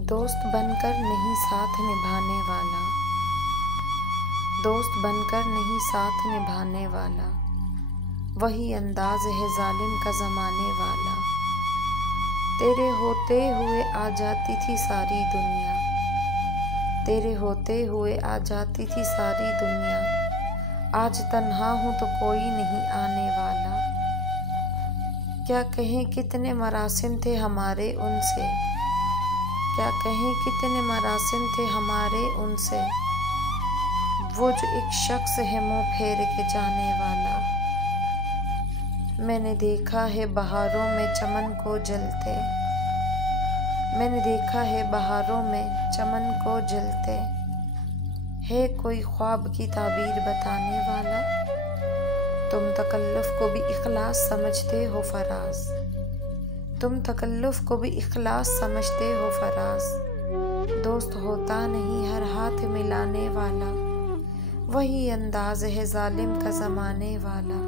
दोस्त बनकर नहीं साथ निभाने वाला, दोस्त बनकर नहीं साथ निभाने वाला, वही अंदाज है जालिम का ज़माने वाला। तेरे होते हुए आ जाती थी सारी दुनिया, तेरे होते हुए आ जाती थी सारी दुनिया। आज तन्हा हूँ तो कोई नहीं आने वाला। क्या कहें कितने मरासिम थे हमारे उनसे, क्या कहें कितने मरासिम थे हमारे उनसे। वो जो एक शख्स है मुँह फेर के जाने वाला। मैंने देखा है बहारों में चमन को जलते, मैंने देखा है बहारों में चमन को जलते। है कोई ख्वाब की ताबीर बताने वाला। तुम तकल्लुफ़ को भी इखलास समझते हो फराज, तुम तकल्लुफ़ को भी इखलास समझते हो फराज। दोस्त होता नहीं हर हाथ मिलाने वाला, वही अंदाज है जालिम का ज़माने वाला।